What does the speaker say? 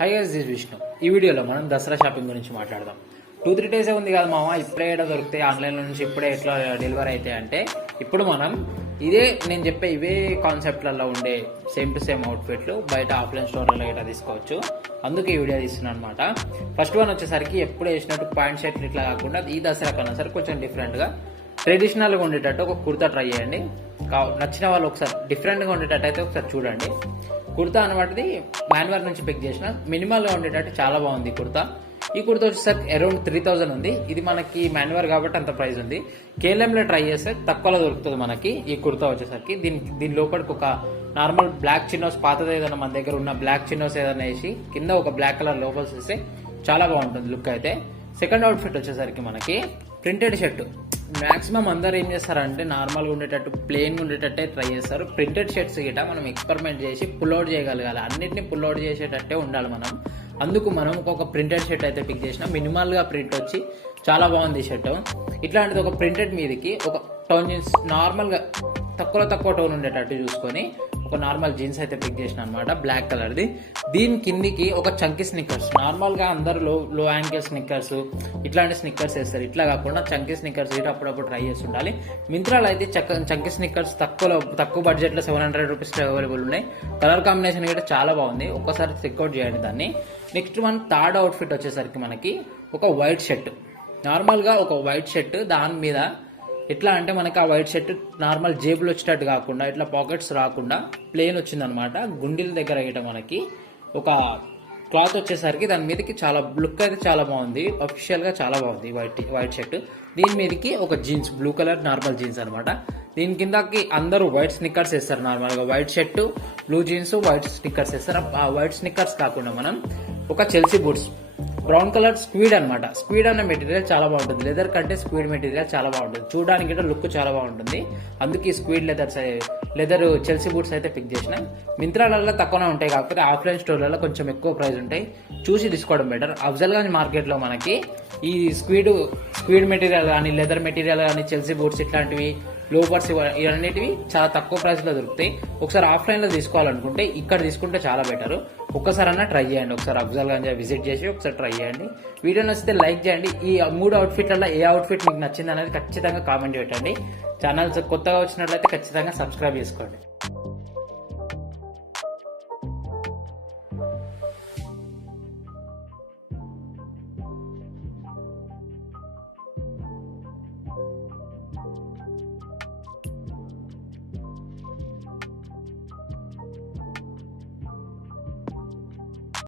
Hi guys, this Vishnu. ఈ వీడియోలో మనం దసరా షాపింగ్ గురించి మాట్లాడదాం. 2-3 డేసే ఉంది కదా మామ, ఇప్పుడే ఏడా దొరికితే ఆన్లైన్లో నుంచి ఇప్పుడే ఎట్లా డెలివరీ అవుతాయి అంటే, ఇప్పుడు మనం నేను చెప్పే ఇవే కాన్సెప్ట్లలో ఉండే సేమ్ టు సేమ్ అవుట్ఫిట్లు బయట ఆఫ్లైన్ స్టోర్లలో ఇట్లా తీసుకోవచ్చు. అందుకే ఈ వీడియో తీస్తున్నాను అనమాట. ఫస్ట్ వన్ వచ్చేసరికి ఎప్పుడు వేసినట్టు పాయింట్ షర్ట్లు ఇట్లా కాకుండా ఈ దసరా కన్నా సరే కొంచెం డిఫరెంట్గా ట్రెడిషనల్గా ఉండేటట్టు ఒక కుర్తా ట్రై చేయండి. నచ్చిన వాళ్ళు ఒకసారి డిఫరెంట్గా ఉండేటట్టు అయితే ఒకసారి చూడండి. కుర్తా అనమాటది మాన్యువర్ నుంచి పిక్ చేసిన మినిమల్గా ఉండేటట్టు చాలా బాగుంది కుర్తా. ఈ కుర్తా వచ్చేసరికి అరౌండ్ 3000 ఉంది. ఇది మనకి మాన్యువర్ కాబట్టి అంత ప్రైస్ ఉంది. కేఎల్ఎంలో ట్రై చేస్తే తక్కువలో దొరుకుతుంది మనకి ఈ కుర్తా వచ్చేసరికి. దీని లోపలికి ఒక నార్మల్ బ్లాక్ చిన్నోస్ పాతది ఏదైనా మన దగ్గర ఉన్న బ్లాక్ చిన్నోస్ ఏదైనా వేసి కింద ఒక బ్లాక్ కలర్ లోపల్స్ వేస్తే చాలా బాగుంటుంది లుక్ అయితే. సెకండ్ అవుట్ఫిట్ వచ్చేసరికి మనకి ప్రింటెడ్ షర్ట్. మాక్సిమం అందరు ఏం చేస్తారంటే నార్మల్గా ఉండేటట్టు ప్లెయిన్గా ఉండేటట్టే ట్రై చేస్తారు. ప్రింటెడ్ షర్ట్స్ గిట్ట మనం ఎక్స్పెరిమెంట్ చేసి పుల్అవుట్ చేయగలగాలి. అన్నిటిని పుల్అవుట్ చేసేటట్టే ఉండాలి మనం. అందుకు మనం ఒక ప్రింటెడ్ షర్ట్ అయితే పిక్ చేసినాం. మినిమల్గా ప్రింట్ వచ్చి చాలా బాగుంది షర్ట్. ఇట్లాంటిది ఒక ప్రింటెడ్ మీదకి ఒక టోన్ జీన్స్ నార్మల్గా తక్కువ టోన్ ఉండేటట్టు చూసుకొని ఒక నార్మల్ జీన్స్ అయితే పిక్ చేసిన అనమాట, బ్లాక్ కలర్ది. దీని కిందికి ఒక చంకీ స్నిక్కర్స్. నార్మల్గా అందరు లో యాంకిల్ స్నిక్కర్స్ ఇట్లాంటి స్నిక్కర్స్ వేస్తారు. ఇట్లా కాకుండా చంకీ స్నిక్కర్స్ ఇటు అప్పుడప్పుడు ట్రై చేసి ఉండాలి. మింత్రాలో అయితే చంకీ స్నిక్కర్స్ తక్కువ బడ్జెట్లో 700 రూపీస్ అవైలబుల్ ఉన్నాయి. కలర్ కాంబినేషన్ కూడా చాలా బాగుంది. ఒక్కసారి చెక్అవుట్ చేయండి దాన్ని. నెక్స్ట్ వన్ థర్డ్ అవుట్ఫిట్ వచ్చేసరికి మనకి ఒక వైట్ షర్ట్. నార్మల్గా ఒక వైట్ షర్ట్ దాని మీద ఎట్లా అంటే మనకి ఆ వైట్ షర్ట్ నార్మల్ జేబులు వచ్చేటట్టు కాకుండా ఇట్లా పాకెట్స్ రాకుండా ప్లెయిన్ వచ్చిందనమాట. గుండెల దగ్గర గిట్ట మనకి ఒక క్లాత్ వచ్చేసరికి దాని మీదకి చాలా లుక్ అయితే చాలా బాగుంది. అఫీషియల్గా చాలా బాగుంది వైట్ షర్ట్. దీని మీదకి ఒక jeans, blue colour normal jeans అనమాట. దీని కిందకి అందరూ వైట్ స్నిక్కర్స్ వేస్తారు. నార్మల్గా white shirt, blue jeans, white Snickers వేస్తారు. ఆ వైట్ స్నిక్కర్స్ కాకుండా మనం ఒక చెల్సీ బూట్స్ బ్రౌన్ కలర్ స్క్వీడ్ అనమాట. స్క్వీడ్ అన్న మెటీరియల్ చాలా బాగుంటుంది. లెదర్ కంటే స్క్వీడ్ మెటీరియల్ చాలా బాగుంటుంది. చూడడానికి లుక్ చాలా బాగుంటుంది. అందుకే స్క్వీడ్ లెదర్ చెల్సీ బూట్స్ అయితే పిక్ చేసిన. మింత్రాలలో తక్కువనే ఉంటాయి, కాకపోతే ఆఫ్లైన్ స్టోర్లలో కొంచెం ఎక్కువ ప్రైస్ ఉంటాయి. చూసి తీసుకోవడం బెటర్. అఫ్జల్ గంజ్ మార్కెట్లో మనకి ఈ స్క్వీడ్ మెటీరియల్ కానీ లెదర్ మెటీరియల్ కానీ చెల్సీ బూట్స్ ఇట్లాంటివి లోవర్స్ ఇవన్నిటివి చాలా తక్కువ ప్రైస్లో దొరుకుతాయి. ఒకసారి ఆఫ్లైన్లో తీసుకోవాలనుకుంటే ఇక్కడ తీసుకుంటే చాలా బెటర్. ఒక్కసారి అన్నా ట్రై చేయండి. ఒకసారి అఫ్జల్ గంజ్ విజిట్ చేసి ఒకసారి ట్రై చేయండి. వీడియో నచ్చితే లైక్ చేయండి. ఈ 3 అవుట్ఫిట్లలో ఏ అవుట్ఫిట్ మీకు నచ్చింది అనేది ఖచ్చితంగా కామెంట్ పెట్టండి. ఛానల్స్ కొత్తగా వచ్చినట్లయితే ఖచ్చితంగా సబ్స్క్రైబ్ చేసుకోండి.